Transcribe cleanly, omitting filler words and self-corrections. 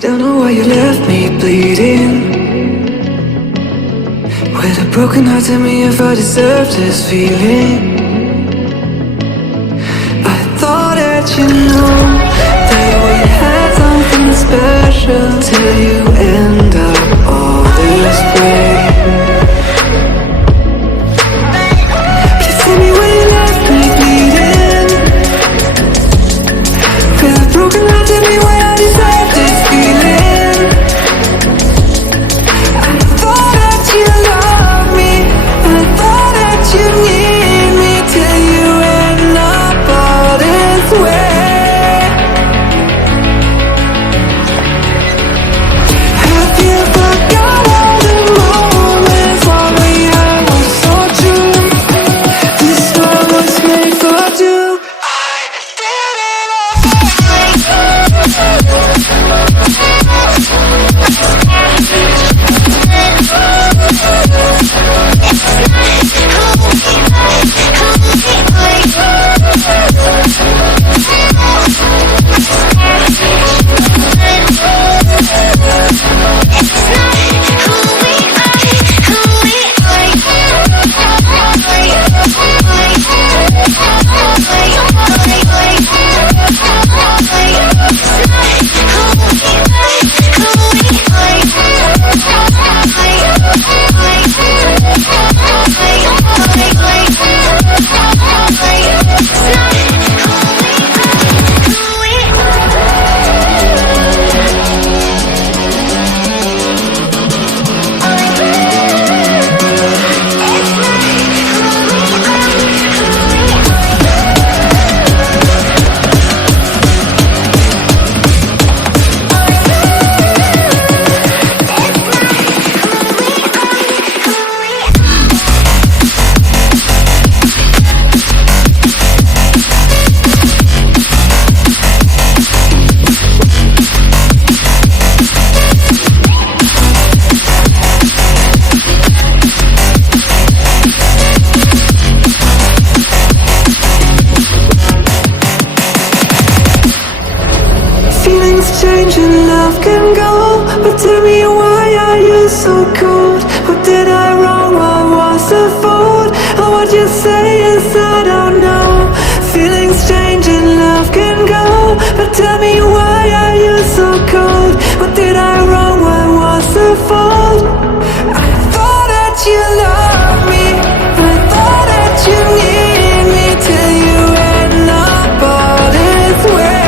Don't know why you left me bleeding. With a broken heart, tell me if I deserve this feeling. I thought that you know that we had something special, till you end up all this way. Please tell me why you left me bleeding. With a broken heart, tell me why I deserve this feeling. I thought that you loved me, I thought that you need me, till you end up all this way. Have you forgot all the moments while we had was so true? This world was made for two. I did it change and love can go, but tell me why are you so cold? What did I wrong? What was the fault? Or what you say is I don't know. Feelings change and love can go, but tell me why are you so cold? What did I wrong? What was the fault? I thought that you loved me, I thought that you need me, till you end up all this way.